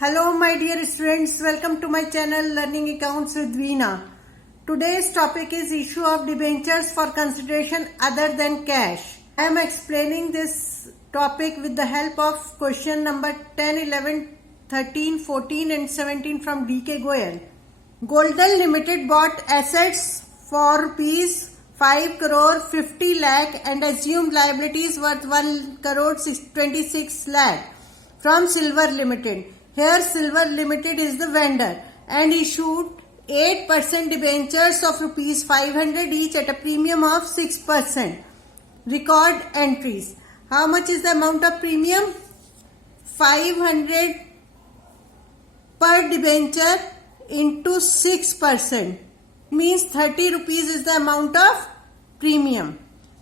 Hello my dear students, welcome to my channel Learning Accounts with Veena. Today's topic is issue of debentures for consideration other than cash. I am explaining this topic with the help of question number 10, 11, 13, 14 and 17 from D.K. Goyal. Goldal Limited bought assets for rupees 5 crore 50 lakh and assumed liabilities worth 1 crore 26 lakh from Silver Limited. Here Silver Limited is the vendor and issued 8% debentures of rupees 500 each at a premium of 6%. Record entries. How much is the amount of premium? 500 per debenture into 6% means 30 rupees is the amount of premium.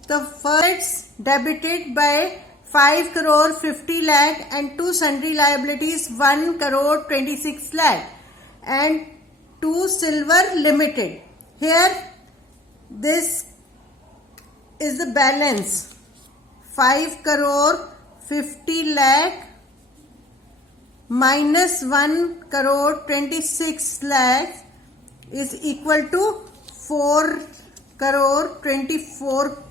The first debited by 5 crore 50 lakh and two sundry liabilities 1 crore 26 lakh and to Silver Limited. Here this is the balance 5 crore 50 lakh minus 1 crore 26 lakh is equal to 4 crore 24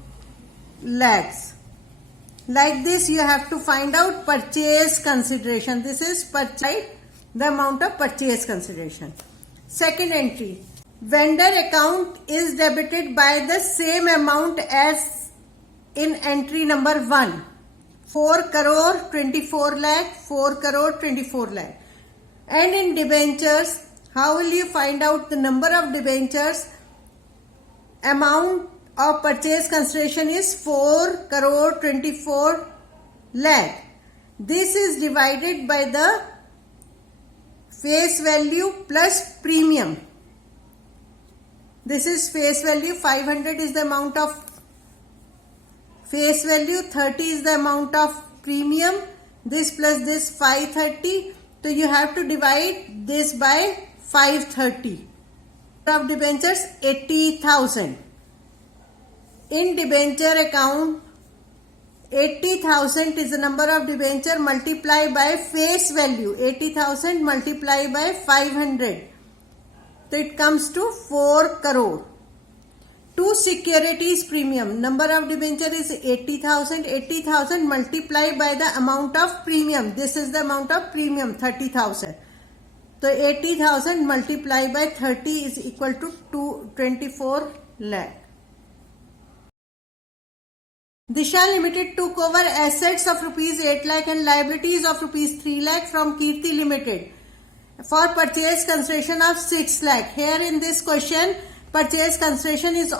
lakhs. Like this you have to find out purchase consideration. This is purchase, the amount of purchase consideration. Second entry. Vendor account is debited by the same amount as in entry number 1. 4 crore 24 lakh, 4 crore 24 lakh. And in debentures, how will you find out the number of debentures? Amount of purchase consideration is 4 crore 24 lakh. This is divided by the face value plus premium. This is face value, 500 is the amount of face value, 30 is the amount of premium, this plus this 530. So you have to divide this by 530. Of debentures 80,000. In debenture account, 80,000 is the number of debenture multiplied by face value. 80,000 multiplied by 500. So it comes to 4 crore. Two securities premium. Number of debenture is 80,000. 80,000 multiplied by the amount of premium. This is the amount of premium, 30,000. So 80,000 multiplied by 30 is equal to 24 lakh. Disha Limited took over assets of rupees 8 lakh and liabilities of rupees 3 lakh from Kirti Limited for purchase consideration of 6 lakh. Here in this question, purchase consideration is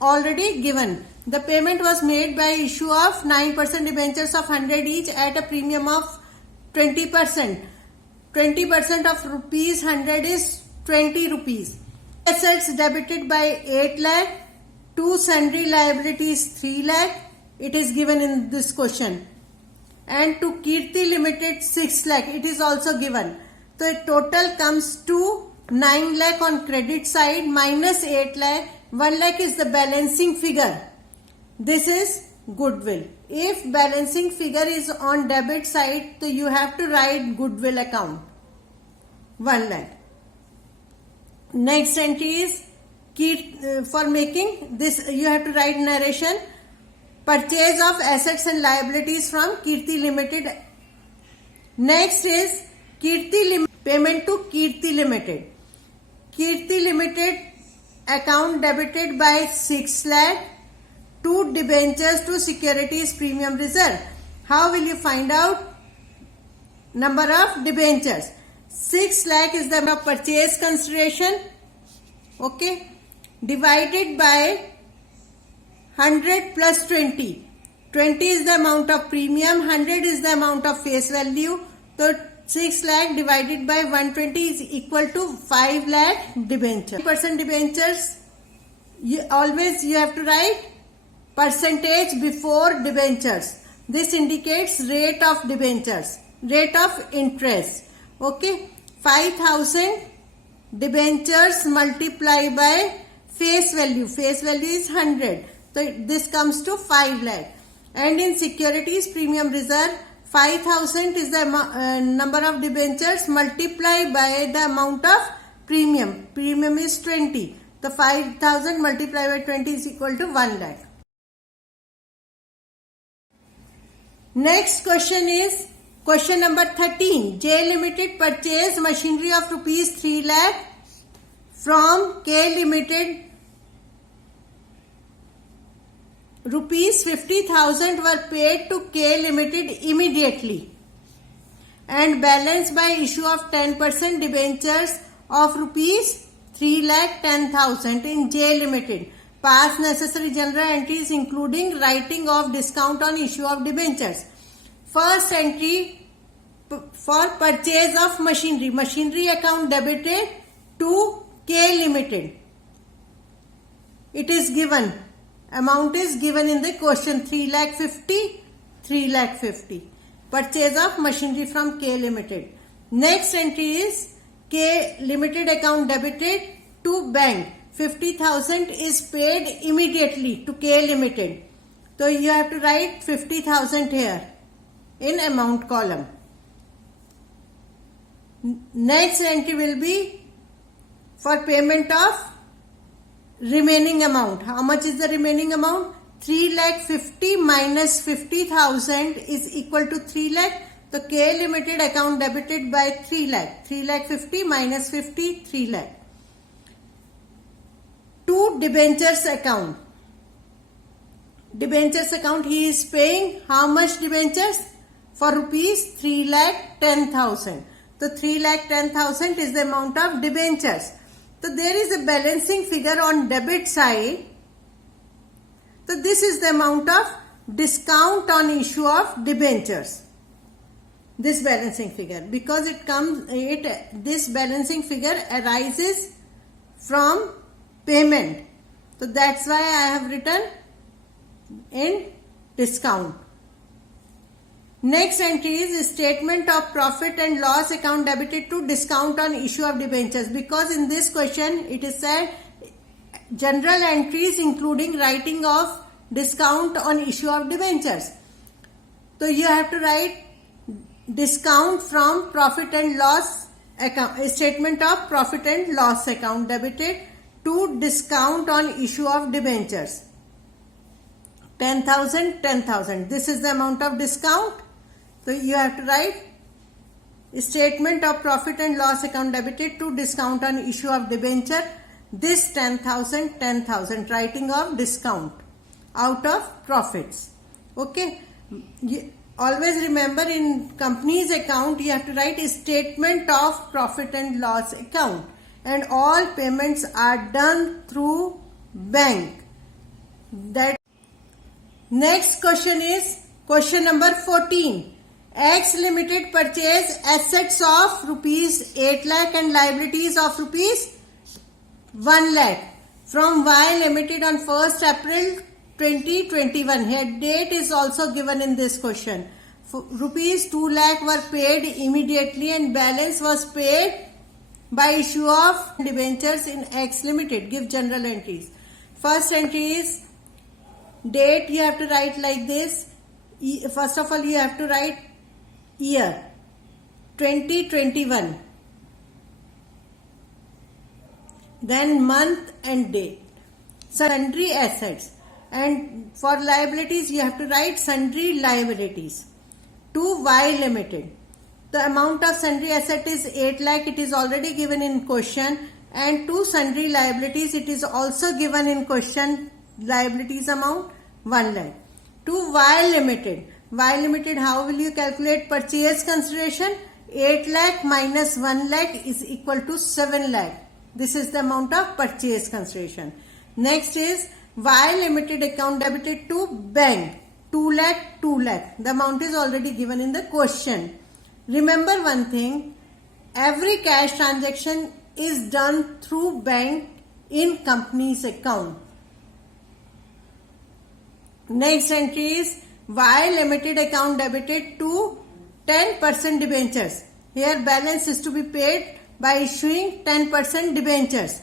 already given. The payment was made by issue of 9% debentures of 100 each at a premium of 20%. 20% of rupees 100 is 20 rupees. Assets debited by 8 lakh, two sundry liabilities 3 lakh. It is given in this question. And to Kirti Limited 6 lakh. It is also given. So total comes to 9 lakh on credit side minus 8 lakh. 1 lakh is the balancing figure. This is goodwill. If balancing figure is on debit side, so you have to write goodwill account. 1 lakh. Next entry is for making this you have to write narration. Purchase of assets and liabilities from Kirti Limited. Next is payment to Kirti Limited. Kirti Limited account debited by 6 lakh, two debentures to securities premium reserve. How will you find out number of debentures? 6 lakh is the amount of purchase consideration. Okay. Divided by 100 plus 20. 20 is the amount of premium, 100 is the amount of face value. So 6 lakh divided by 120 is equal to 5 lakh debentures. % debentures, you have to write percentage before debentures. This indicates rate of debentures, rate of interest. Okay. 5,000 debentures multiplied by face value. Face value is 100. So this comes to 5 lakh. And in securities premium reserve, 5,000 is the number of debentures multiplied by the amount of premium. Premium is 20. The 5,000 multiplied by 20 is equal to 1 lakh. Next question is question number 13. J Limited purchased machinery of rupees 3 lakh from K Limited. Rupees 50,000 were paid to K Limited immediately and balance by issue of 10% debentures of rupees 3,10,000 in J Limited. Pass necessary general entries including writing of discount on issue of debentures. First entry for purchase of machinery. Machinery account debited to K Limited. It is given. Amount is given in the question 3,50,000, 3,50,000. Purchase of machinery from K Limited. Next entry is K Limited account debited to bank. 50,000 is paid immediately to K Limited. So you have to write 50,000 here in amount column. Next entry will be for payment of remaining amount. How much is the remaining amount? 3,50,000 minus 50,000 is equal to 3 lakh. So K Limited account debited by 3 lakh. 3,50,000 minus 50, 3 lakh. To debentures account. Debentures account, he is paying how much debentures? For rupees 3,10,000. So 3,10,000 is the amount of debentures. So there is a balancing figure on debit side. So this is the amount of discount on issue of debentures. This balancing figure, because this balancing figure arises from payment. So that's why I have written in discount. Next entry is statement of profit and loss account debited to discount on issue of debentures. Because in this question it is said general entries including writing of discount on issue of debentures. So you have to write discount from profit and loss account, statement of profit and loss account debited to discount on issue of debentures. 10,000, 10,000. This is the amount of discount. So you have to write statement of profit and loss account debited to discount on issue of debenture. This 10,000, 10,000. Writing of discount out of profits. Okay. Always remember in company's account you have to write a statement of profit and loss account. And all payments are done through bank. That next question is question number 14. X Limited purchased assets of rupees 8 lakh and liabilities of rupees 1 lakh from Y Limited on 1st April 2021. Head date is also given in this question. Rupees 2 lakh were paid immediately and balance was paid by issue of debentures in X Limited. Give general entries. First entry is date. You have to write like this. First of all you have to write year 2021, then month and date. Sundry assets, and for liabilities you have to write sundry liabilities to Y Limited. The amount of sundry asset is 8 lakh. It is already given in question, and to sundry liabilities it is also given in question. Liabilities amount 1 lakh. To Y Limited. Y Limited, how will you calculate purchase consideration? 8 lakh minus 1 lakh is equal to 7 lakh. This is the amount of purchase consideration. Next is Y Limited account debited to bank. 2 lakh, 2 lakh. The amount is already given in the question. Remember one thing. Every cash transaction is done through bank in company's account. Next entry is Y Limited account debited to 10% debentures. Here balance is to be paid by issuing 10% debentures.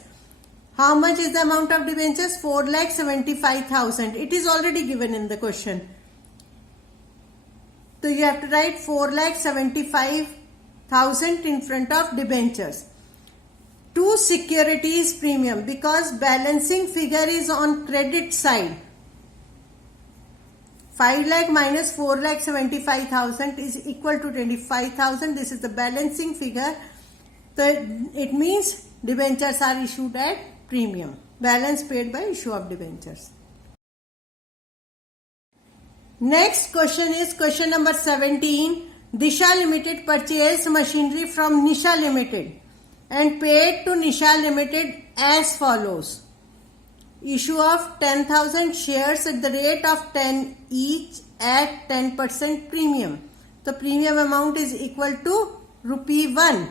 How much is the amount of debentures? 4,75,000. It is already given in the question. So you have to write 4,75,000 in front of debentures. To securities premium, because balancing figure is on credit side. 5 lakh minus 4,75,000 is equal to 25,000. This is the balancing figure. So it means debentures are issued at premium. Balance paid by issue of debentures. Next question is question number 17. Disha Limited purchased machinery from Nisha Limited and paid to Nisha Limited as follows. Issue of 10,000 shares at the rate of 10 each at 10% premium. The premium amount is equal to rupee 1.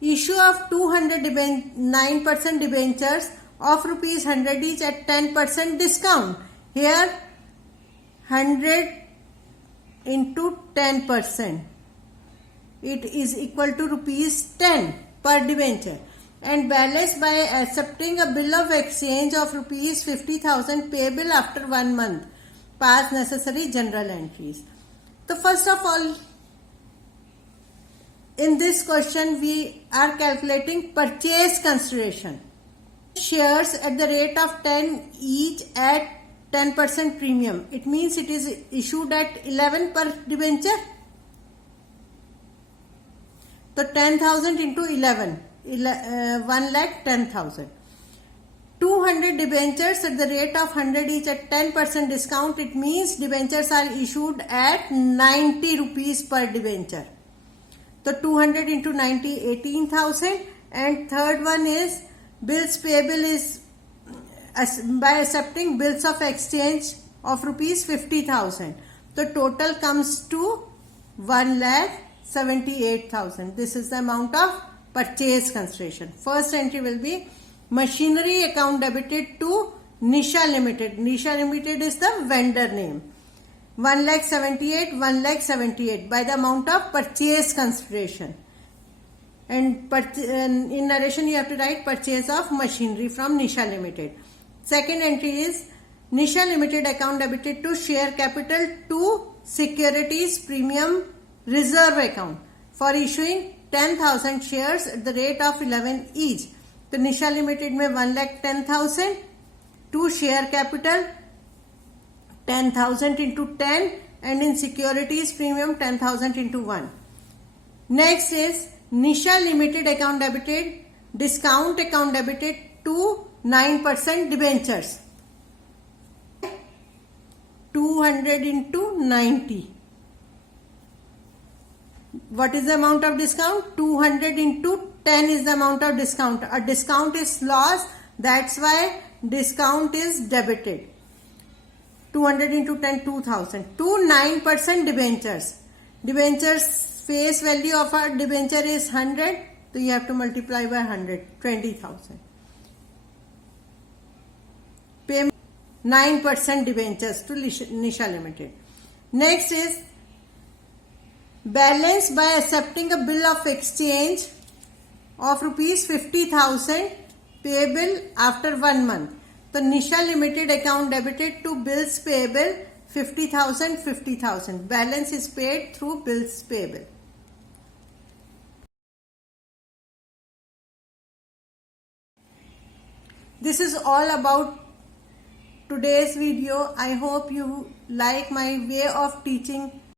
Issue of 9% debentures of rupees 100 each at 10% discount. Here 100 into 10%. It is equal to rupees 10 per debenture. And balanced by accepting a bill of exchange of rupees 50,000 payable after 1 month. Pass necessary general entries. So first of all, in this question we are calculating purchase consideration. Shares at the rate of 10 each at 10% premium. It means it is issued at 11 per debenture. So 10,000 into 11. 1,10,000. 200 debentures at the rate of 100 each at 10% discount. It means debentures are issued at 90 rupees per debenture. So 200 into 90, 18,000. And third one is bills payable is by accepting bills of exchange of rupees 50,000. The total comes to 1,78,000. This is the amount of purchase consideration. First entry will be machinery account debited to Nisha Limited. Nisha Limited is the vendor name. 1,78,000 by the amount of purchase consideration. And in narration you have to write purchase of machinery from Nisha Limited. Second entry is Nisha Limited account debited to share capital to securities premium reserve account for issuing 10,000 shares at the rate of 11 each. तो निशा limited में 1,10,000 to share capital 10,000 into 10 and in securities premium 10,000 into 1. Next is Nisha Limited account debited, discount account debited to 9% debentures. 200 into 90. What is the amount of discount? 200 into 10 is the amount of discount. A discount is loss. That's why discount is debited. 200 into 10, 2,000. To 9% debentures. Debentures face value of our debenture is 100. So you have to multiply by 100. 20,000. Pay 9% debentures to Nisha Limited. Next is balance by accepting a bill of exchange of rupees 50,000 payable after 1 month. So Nisha Limited account debited to bills payable 50,000. Balance is paid through bills payable. This is all about today's video. I hope you like my way of teaching